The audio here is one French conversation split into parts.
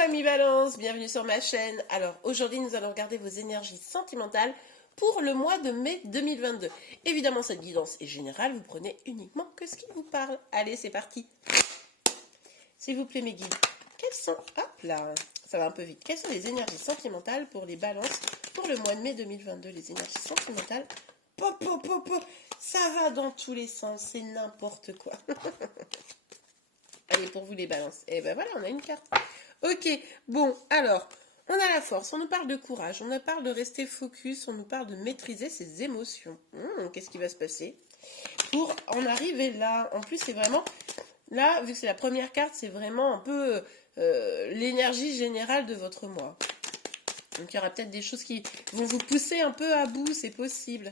amis Balance, bienvenue sur ma chaîne. Alors aujourd'hui nous allons regarder vos énergies sentimentales pour le mois de mai 2022. Évidemment cette guidance est générale, vous prenez uniquement que ce qui vous parle. Allez c'est parti. S'il vous plaît mes guides, quelles sont, hop là, ça va un peu vite, quelles sont les énergies sentimentales pour les balances pour le mois de mai 2022? Les énergies sentimentales, pop, pop, pop, pop, ça va dans tous les sens, c'est n'importe quoi. Allez, pour vous les balances. Et ben voilà, on a une carte. Ok, bon, alors, on a la force, on nous parle de courage, on nous parle de rester focus, on nous parle de maîtriser ses émotions. Qu'est-ce qui va se passer pour en arriver là? En plus, c'est vraiment, là, vu que c'est la première carte, c'est vraiment un peu l'énergie générale de votre mois. Donc, il y aura peut-être des choses qui vont vous pousser un peu à bout, c'est possible.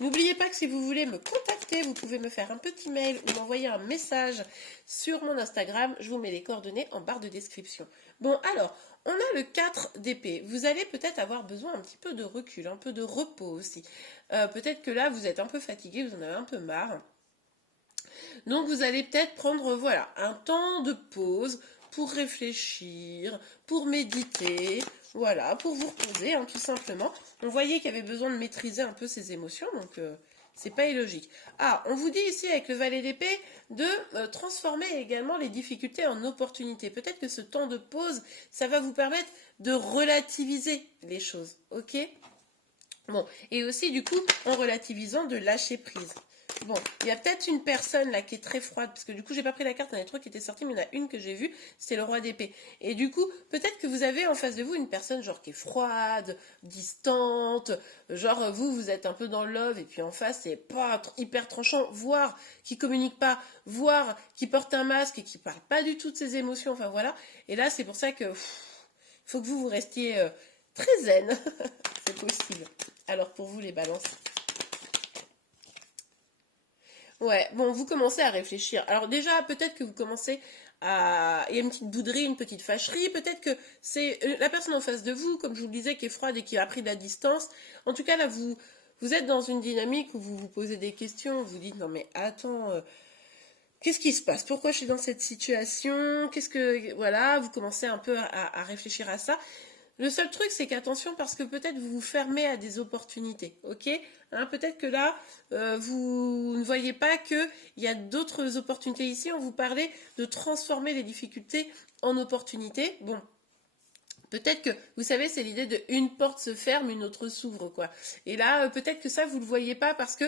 N'oubliez pas que si vous voulez me contacter, vous pouvez me faire un petit mail ou m'envoyer un message sur mon Instagram. Je vous mets les coordonnées en barre de description. Bon, alors, on a le 4 d'épée. Vous allez peut-être avoir besoin un petit peu de recul, un peu de repos aussi. Peut-être que là, vous êtes un peu fatigué, vous en avez un peu marre. Donc, vous allez peut-être prendre, voilà, un temps de pause pour réfléchir, pour méditer, voilà, pour vous reposer, hein, tout simplement. On voyait qu'il y avait besoin de maîtriser un peu ses émotions, donc c'est pas illogique. Ah, on vous dit ici avec le valet d'épée de transformer également les difficultés en opportunités. Peut-être que ce temps de pause, ça va vous permettre de relativiser les choses, ok? Bon, et aussi du coup, en relativisant, de lâcher prise. Bon, il y a peut-être une personne là qui est très froide, parce que du coup j'ai pas pris la carte, il y en a trois qui étaient sortis, mais il y en a une que j'ai vue, c'est le roi d'épée. Et du coup, peut-être que vous avez en face de vous une personne genre qui est froide, distante, genre vous êtes un peu dans le love, et puis en face c'est pas hyper tranchant, voire qui communique pas, voire qui porte un masque et qui parle pas du tout de ses émotions, enfin voilà. Et là c'est pour ça que faut que vous restiez très zen, c'est possible. Alors pour vous les balances. Ouais, bon, vous commencez à réfléchir. Alors déjà, peut-être que vous commencez à... Il y a une petite bouderie, une petite fâcherie. Peut-être que c'est la personne en face de vous, comme je vous le disais, qui est froide et qui a pris de la distance. En tout cas, là, vous êtes dans une dynamique où vous vous posez des questions. Vous dites, non mais attends, qu'est-ce qui se passe? Pourquoi je suis dans cette situation? Qu'est-ce que... Voilà, vous commencez un peu à réfléchir à ça. Le seul truc, c'est qu'attention, parce que peut-être vous vous fermez à des opportunités, ok, hein, peut-être que là, vous ne voyez pas qu'il y a d'autres opportunités ici. On vous parlait de transformer les difficultés en opportunités. Bon, peut-être que, vous savez, c'est l'idée de une porte se ferme, une autre s'ouvre, quoi. Et là, peut-être que ça, vous ne le voyez pas parce que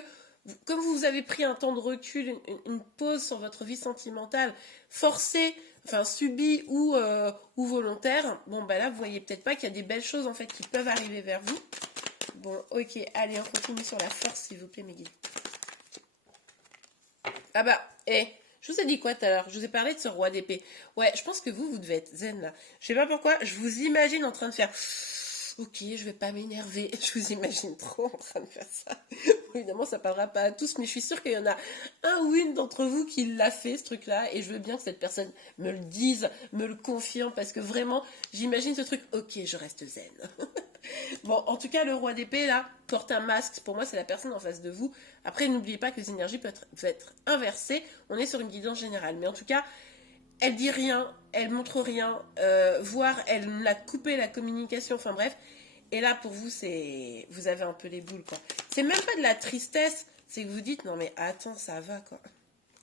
comme vous avez pris un temps de recul, une pause sur votre vie sentimentale, forcée, enfin subie ou volontaire, bon bah là vous voyez peut-être pas qu'il y a des belles choses en fait qui peuvent arriver vers vous. Bon ok, allez on continue sur la force s'il vous plaît mes guides. Ah bah, je vous ai dit quoi tout à l'heure? Je vous ai parlé de ce roi d'épée. Ouais, je pense que vous devez être zen là. Je sais pas pourquoi, je vous imagine en train de faire... Ok, je vais pas m'énerver. Je vous imagine trop en train de faire ça. Évidemment, ça parlera pas à tous, mais je suis sûre qu'il y en a un ou une d'entre vous qui l'a fait, ce truc-là, et je veux bien que cette personne me le dise, me le confirme, parce que vraiment, j'imagine ce truc, ok, je reste zen. Bon, en tout cas, le roi d'épée, là, porte un masque. Pour moi, c'est la personne en face de vous. Après, n'oubliez pas que les énergies peuvent être inversées. On est sur une guidance générale. Mais en tout cas, elle dit rien, elle montre rien, voire elle a coupé la communication, enfin bref. Et là, pour vous, c'est... Vous avez un peu les boules, quoi. C'est même pas de la tristesse, c'est que vous dites, non mais attends, ça va, quoi.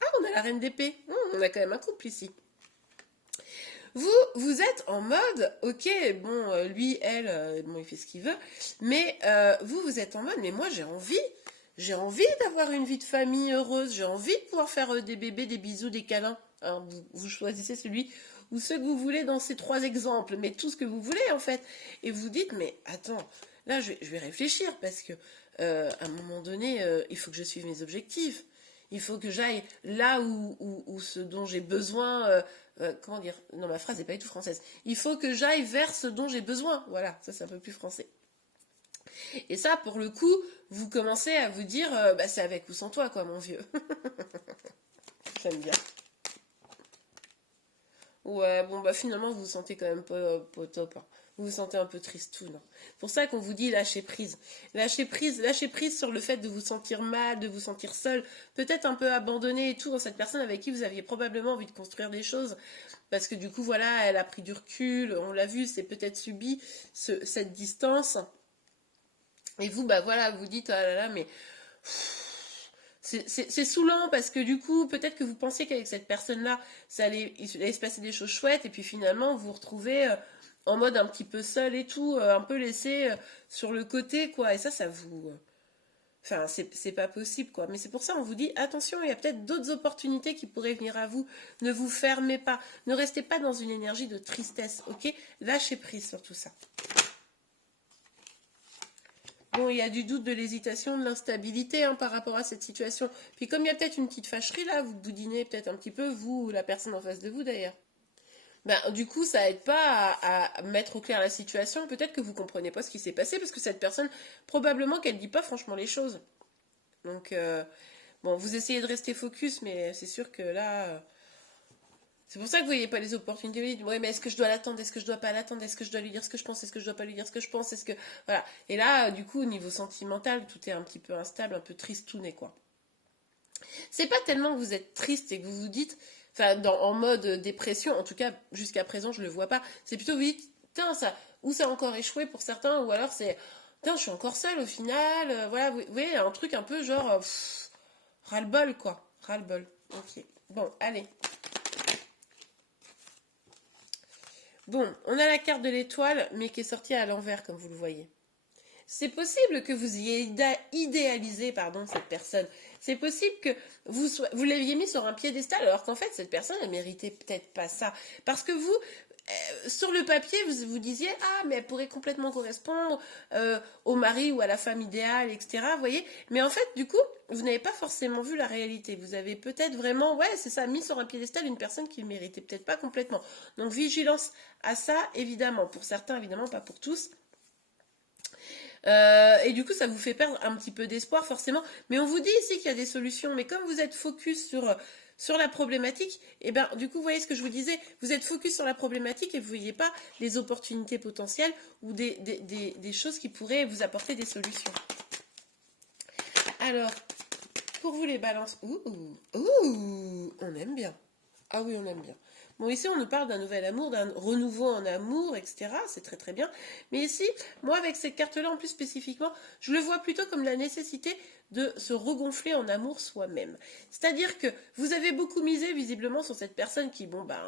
Ah, on a la reine d'épée. On a quand même un couple ici. Vous êtes en mode, ok, bon, lui, elle, bon, il fait ce qu'il veut, mais vous êtes en mode, mais moi, j'ai envie d'avoir une vie de famille heureuse, j'ai envie de pouvoir faire des bébés, des bisous, des câlins. Hein, vous choisissez celui ou ceux que vous voulez dans ces trois exemples, mais tout ce que vous voulez, en fait. Et vous dites, mais attends, là, je vais réfléchir, parce que, à un moment donné, il faut que je suive mes objectifs. Il faut que j'aille là où ce dont j'ai besoin... comment dire? Non, ma phrase n'est pas du tout française. Il faut que j'aille vers ce dont j'ai besoin. Voilà, ça c'est un peu plus français. Et ça, pour le coup, vous commencez à vous dire, bah, c'est avec ou sans toi, quoi, mon vieux. J'aime bien. Ouais, bon, bah finalement, vous vous sentez quand même pas au top, hein. Vous vous sentez un peu tristoun, hein. C'est pour ça qu'on vous dit lâcher prise. Lâcher prise sur le fait de vous sentir mal, de vous sentir seul, peut-être un peu abandonné et tout dans cette personne avec qui vous aviez probablement envie de construire des choses. Parce que du coup, voilà, elle a pris du recul, on l'a vu, c'est peut-être subi cette distance. Et vous, bah voilà, vous dites, ah là là, mais c'est saoulant parce que du coup, peut-être que vous pensiez qu'avec cette personne-là, il allait se passer des choses chouettes, et puis finalement, vous vous retrouvez en mode un petit peu seul et tout, un peu laissé sur le côté, quoi. Et ça vous. Enfin, c'est pas possible, quoi. Mais c'est pour ça, on vous dit, attention, il y a peut-être d'autres opportunités qui pourraient venir à vous. Ne vous fermez pas. Ne restez pas dans une énergie de tristesse, ok? Lâchez prise sur tout ça. Bon, il y a du doute, de l'hésitation, de l'instabilité hein, par rapport à cette situation. Puis comme il y a peut-être une petite fâcherie là, vous boudinez peut-être un petit peu, vous ou la personne en face de vous d'ailleurs. Ben, du coup, ça aide pas à mettre au clair la situation. Peut-être que vous comprenez pas ce qui s'est passé parce que cette personne, probablement qu'elle dit pas franchement les choses. Donc, bon, vous essayez de rester focus, mais c'est sûr que là, c'est pour ça que vous voyez pas les opportunités. Vous dites, ouais, mais est-ce que je dois l'attendre? Est-ce que je dois pas l'attendre? Est-ce que je dois lui dire ce que je pense? Est-ce que je dois pas lui dire ce que je pense? Est-ce que. Voilà. Et là, du coup, au niveau sentimental, tout est un petit peu instable, un peu tristouné, quoi. C'est pas tellement que vous êtes triste et que vous vous dites, enfin, en mode dépression, en tout cas, jusqu'à présent, je le vois pas. C'est plutôt, vous dites, putain, ça, ou ça a encore échoué pour certains, ou alors c'est, putain, je suis encore seule au final. Voilà, vous voyez, un truc un peu genre, ras-le-bol, quoi. Ras-le-bol. Ok. Bon, allez. Bon, on a la carte de l'étoile, mais qui est sortie à l'envers, comme vous le voyez. C'est possible que vous ayez idéalisé pardon, cette personne. C'est possible que vous l'aviez mis sur un piédestal, alors qu'en fait, cette personne, elle méritait peut-être pas ça. Parce que vous, sur le papier, vous disiez, ah, mais elle pourrait complètement correspondre au mari ou à la femme idéale, etc. Vous voyez. Mais en fait, du coup, vous n'avez pas forcément vu la réalité. Vous avez peut-être vraiment, ouais, c'est ça, mis sur un piédestal une personne qui ne méritait peut-être pas complètement. Donc, vigilance à ça, évidemment. Pour certains, évidemment, pas pour tous. Et du coup, ça vous fait perdre un petit peu d'espoir, forcément. Mais on vous dit ici qu'il y a des solutions. Mais comme vous êtes focus sur la problématique, et ben, du coup, vous voyez ce que je vous disais, vous êtes focus sur la problématique et vous ne voyez pas les opportunités potentielles ou des choses qui pourraient vous apporter des solutions. Alors, pour vous les balances, on aime bien. Ah oui, on aime bien. Bon, ici, on nous parle d'un nouvel amour, d'un renouveau en amour, etc. C'est très très bien. Mais ici, moi, avec cette carte-là, en plus spécifiquement, je le vois plutôt comme la nécessité de se regonfler en amour soi-même. C'est-à-dire que vous avez beaucoup misé visiblement sur cette personne qui, bon, ben,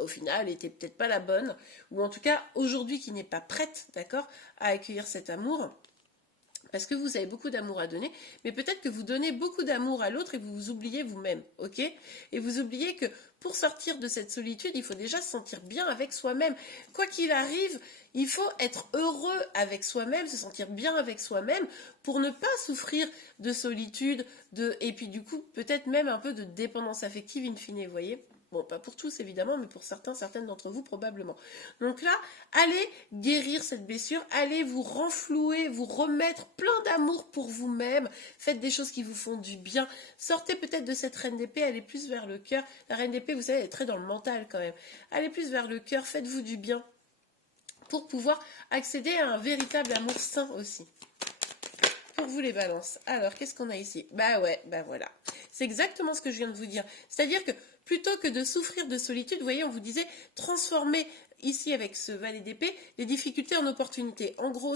au final, était peut-être pas la bonne, ou en tout cas, aujourd'hui, qui n'est pas prête, d'accord, à accueillir cet amour. Parce que vous avez beaucoup d'amour à donner, mais peut-être que vous donnez beaucoup d'amour à l'autre et vous vous oubliez vous-même, ok? Et vous oubliez que pour sortir de cette solitude, il faut déjà se sentir bien avec soi-même. Quoi qu'il arrive, il faut être heureux avec soi-même, se sentir bien avec soi-même pour ne pas souffrir de solitude, et puis du coup, peut-être même un peu de dépendance affective in fine, vous voyez? Bon, pas pour tous évidemment, mais pour certaines d'entre vous probablement. Donc là, allez guérir cette blessure, allez vous renflouer, vous remettre plein d'amour pour vous-même, faites des choses qui vous font du bien, sortez peut-être de cette reine d'épée, allez plus vers le cœur. La reine d'épée, vous savez, elle est très dans le mental quand même. Allez plus vers le cœur, faites-vous du bien pour pouvoir accéder à un véritable amour sain aussi. Pour vous les balances. Alors, qu'est-ce qu'on a ici? Bah ouais, bah voilà. C'est exactement ce que je viens de vous dire. C'est-à-dire que plutôt que de souffrir de solitude, vous voyez, on vous disait transformer ici avec ce valet d'épée les difficultés en opportunités. En gros,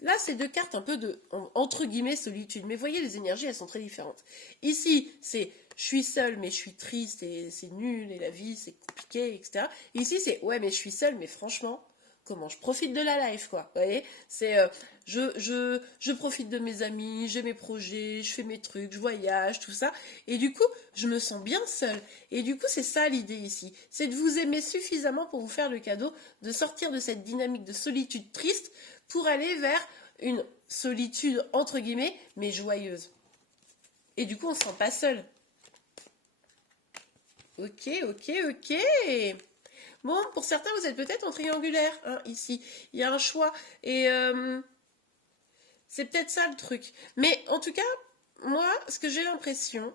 là, c'est deux cartes un peu de, entre guillemets, solitude. Mais vous voyez, les énergies, elles sont très différentes. Ici, c'est je suis seule, mais je suis triste et c'est nul et la vie, c'est compliqué, etc. Ici, c'est ouais, mais je suis seule, mais franchement, comment je profite de la life, quoi. Vous voyez, c'est je profite de mes amis, j'ai mes projets, je fais mes trucs, je voyage, tout ça. Et du coup, je me sens bien seule. Et du coup, c'est ça l'idée ici. C'est de vous aimer suffisamment pour vous faire le cadeau de sortir de cette dynamique de solitude triste pour aller vers une solitude, entre guillemets, mais joyeuse. Et du coup, on ne se sent pas seul. Ok. Bon, pour certains, vous êtes peut-être en triangulaire, hein, ici. Il y a un choix. Et c'est peut-être ça le truc. Mais en tout cas, moi, ce que j'ai l'impression,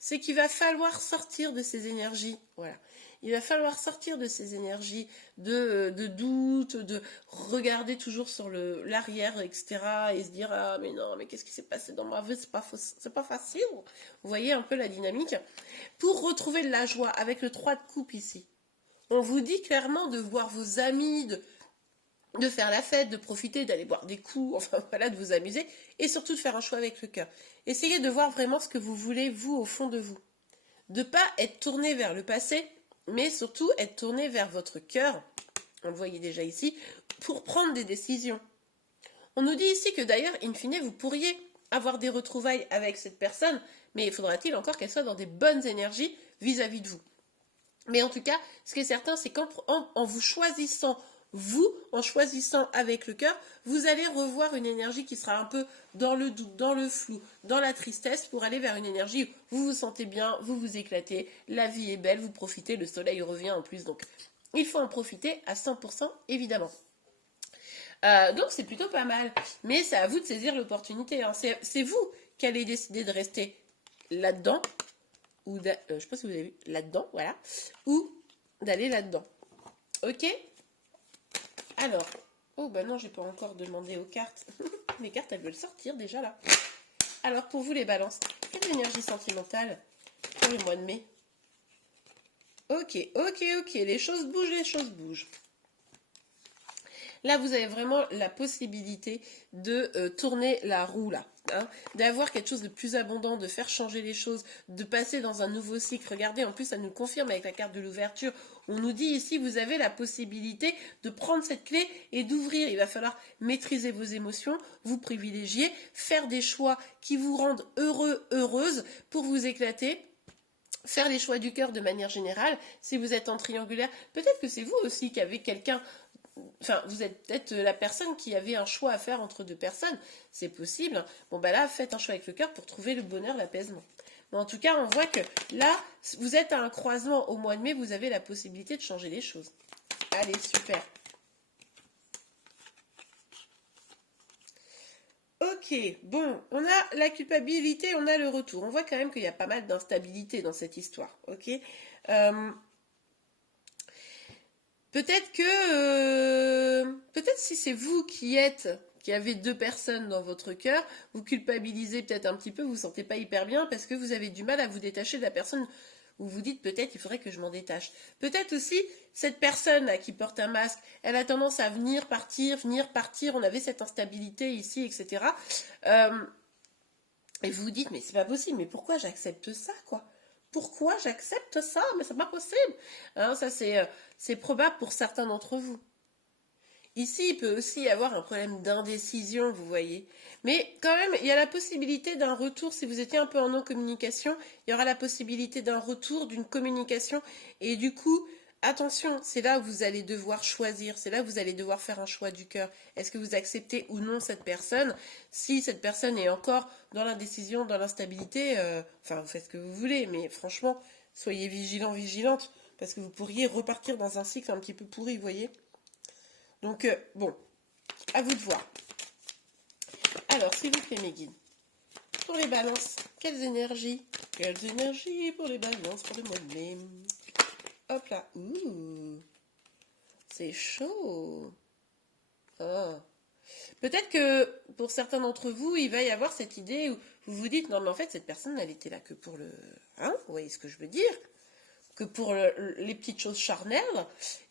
c'est qu'il va falloir sortir de ces énergies. Voilà. Il va falloir sortir de ces énergies de doute, de regarder toujours sur l'arrière, etc. et se dire, ah mais non, mais qu'est-ce qui s'est passé dans ma vie, c'est pas facile. Vous voyez un peu la dynamique. Pour retrouver de la joie avec le 3 de coupe ici, on vous dit clairement de voir vos amis, de faire la fête, de profiter, d'aller boire des coups, enfin voilà, de vous amuser, et surtout de faire un choix avec le cœur. Essayez de voir vraiment ce que vous voulez, vous, au fond de vous. De pas être tourné vers le passé, mais surtout être tourné vers votre cœur, on le voyait déjà ici, pour prendre des décisions. On nous dit ici que d'ailleurs, in fine, vous pourriez avoir des retrouvailles avec cette personne, mais faudra-t-il encore qu'elle soit dans des bonnes énergies vis-à-vis de vous. Mais en tout cas, ce qui est certain, c'est qu'en vous choisissant, en choisissant avec le cœur, vous allez revoir une énergie qui sera un peu dans le doute, dans le flou, dans la tristesse, pour aller vers une énergie où vous vous sentez bien, vous vous éclatez, la vie est belle, vous profitez, le soleil revient en plus, donc il faut en profiter à 100% évidemment. Donc c'est plutôt pas mal, mais c'est à vous de saisir l'opportunité, hein. C'est vous qui allez décider de rester là-dedans, ou je sais pas si vous avez vu, là-dedans, voilà, ou d'aller là-dedans. Ok? Alors, oh bah non, j'ai pas encore demandé aux cartes. Les cartes, elles veulent sortir déjà là. Alors, pour vous les balances, quelle énergie sentimentale pour le mois de mai? Ok, les choses bougent. Là, vous avez vraiment la possibilité de tourner la roue, là. Hein, d'avoir quelque chose de plus abondant, de faire changer les choses, de passer dans un nouveau cycle. Regardez, en plus, ça nous le confirme avec la carte de l'ouverture. On nous dit ici, vous avez la possibilité de prendre cette clé et d'ouvrir. Il va falloir maîtriser vos émotions, vous privilégier, faire des choix qui vous rendent heureux, heureuse pour vous éclater. Faire les choix du cœur de manière générale. Si vous êtes en triangulaire, peut-être que c'est vous aussi qui avez quelqu'un. Enfin, vous êtes peut-être la personne qui avait un choix à faire entre deux personnes. C'est possible. Bon, bah là, faites un choix avec le cœur pour trouver le bonheur, l'apaisement. Mais en tout cas, on voit que là, vous êtes à un croisement au mois de mai, vous avez la possibilité de changer les choses. Allez, super. Ok, bon, on a la culpabilité, on a le retour. On voit quand même qu'il y a pas mal d'instabilité dans cette histoire, ok. Peut-être que, peut-être si c'est vous qui avez deux personnes dans votre cœur, vous culpabilisez peut-être un petit peu, vous ne vous sentez pas hyper bien parce que vous avez du mal à vous détacher de la personne où vous dites peut-être il faudrait que je m'en détache. Peut-être aussi cette personne là, qui porte un masque, elle a tendance à venir, partir, on avait cette instabilité ici, etc. Et vous vous dites mais c'est pas possible, mais pourquoi j'accepte ça quoi? Pourquoi j'accepte ça? Mais c'est pas possible. Hein, ça, c'est probable pour certains d'entre vous. Ici, il peut aussi y avoir un problème d'indécision, vous voyez. Mais quand même, il y a la possibilité d'un retour. Si vous étiez un peu en non-communication, il y aura la possibilité d'un retour, d'une communication. Et du coup, attention, c'est là où vous allez devoir choisir. C'est là où vous allez devoir faire un choix du cœur. Est-ce que vous acceptez ou non cette personne? Si cette personne est encore dans l'indécision, dans l'instabilité, enfin, vous faites ce que vous voulez. Mais franchement, soyez vigilant, vigilante. Parce que vous pourriez repartir dans un cycle un petit peu pourri, vous voyez. Donc, bon, à vous de voir. Alors, s'il vous plaît, mes guides, pour les balances, quelles énergies pour les balances pour le mois de mai? Hop là, ouh, c'est chaud. Oh. Peut-être que pour certains d'entre vous, il va y avoir cette idée où vous vous dites, non mais en fait, cette personne, elle était là que pour le... Hein, vous voyez ce que je veux dire? Que pour les petites choses charnelles,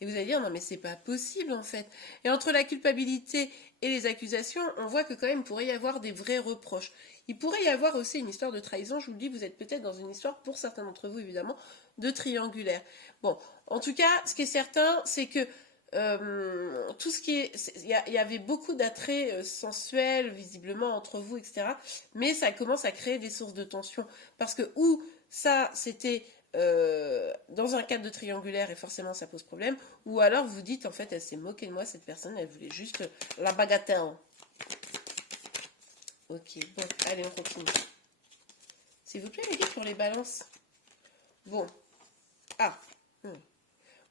et vous allez dire non mais c'est pas possible en fait. Et entre la culpabilité et les accusations, on voit que quand même il pourrait y avoir des vrais reproches. Il pourrait y avoir aussi une histoire de trahison, je vous le dis, vous êtes peut-être dans une histoire, pour certains d'entre vous évidemment, de triangulaire. Bon, en tout cas, ce qui est certain, c'est que tout ce qui est... Il y avait beaucoup d'attraits sensuels, visiblement, entre vous, etc. Mais ça commence à créer des sources de tension. Parce que, ou ça, c'était... dans un cadre de triangulaire et forcément ça pose problème, ou alors vous dites en fait elle s'est moquée de moi cette personne, elle voulait juste la bagatelle. Ok, bon, allez on continue. S'il vous plaît les gars pour les balances. Bon,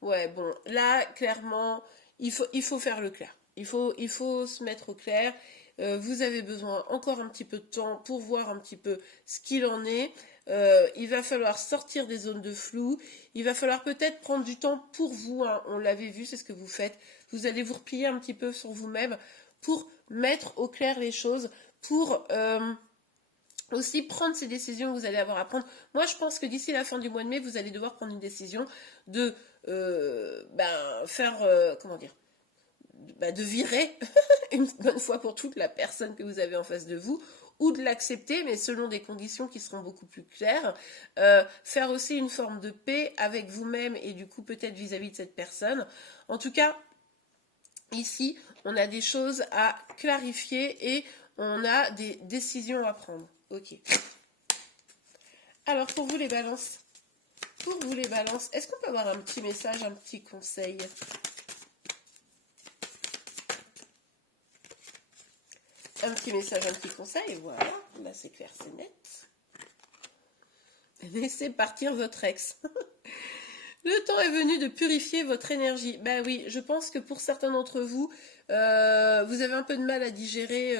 ouais bon, là clairement il faut faire le clair. Il faut se mettre au clair. Vous avez besoin encore un petit peu de temps pour voir un petit peu ce qu'il en est. il va falloir sortir des zones de flou, il va falloir peut-être prendre du temps pour vous, hein. On l'avait vu, c'est ce que vous faites, vous allez vous replier un petit peu sur vous-même pour mettre au clair les choses, pour aussi prendre ces décisions que vous allez avoir à prendre. Moi, je pense que d'ici la fin du mois de mai, vous allez devoir prendre une décision de faire, comment dire, de virer une bonne fois pour toutes la personne que vous avez en face de vous, ou de l'accepter, mais selon des conditions qui seront beaucoup plus claires. Faire aussi une forme de paix avec vous-même et du coup peut-être vis-à-vis de cette personne. En tout cas, ici, on a des choses à clarifier et on a des décisions à prendre. Ok. Alors, pour vous les balances, est-ce qu'on peut avoir un petit message, un petit conseil? Un petit message, un petit conseil, voilà. Là, c'est clair, c'est net. Laissez partir votre ex. Le temps est venu de purifier votre énergie. Ben oui, je pense que pour certains d'entre vous, vous avez un peu de mal à digérer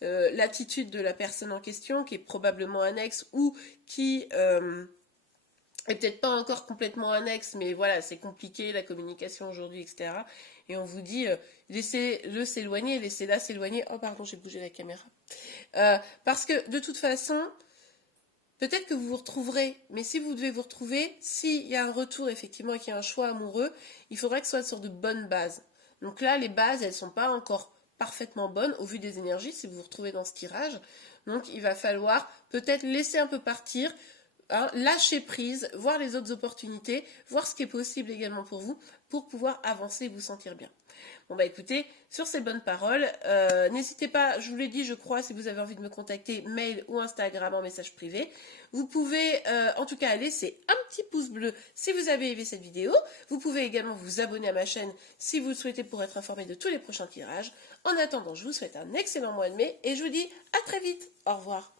l'attitude de la personne en question, qui est probablement un ex ou qui est peut-être pas encore complètement un ex, mais voilà, c'est compliqué, la communication aujourd'hui, etc. Et on vous dit, laissez-le s'éloigner, laissez-la s'éloigner. Oh pardon, j'ai bougé la caméra. Parce que de toute façon, peut-être que vous vous retrouverez, mais si vous devez vous retrouver, s'il y a un retour effectivement et qu'il y a un choix amoureux, il faudrait que ce soit sur de bonnes bases. Donc là, les bases, elles ne sont pas encore parfaitement bonnes au vu des énergies si vous vous retrouvez dans ce tirage. Donc il va falloir peut-être laisser un peu partir, hein, lâcher prise, voir les autres opportunités, voir ce qui est possible également pour vous, pour pouvoir avancer et vous sentir bien. Bon bah écoutez, sur ces bonnes paroles, n'hésitez pas, je vous l'ai dit je crois, si vous avez envie de me contacter, mail ou Instagram en message privé. Vous pouvez en tout cas laisser un petit pouce bleu si vous avez aimé cette vidéo. Vous pouvez également vous abonner à ma chaîne si vous le souhaitez pour être informé de tous les prochains tirages. En attendant, je vous souhaite un excellent mois de mai et je vous dis à très vite. Au revoir.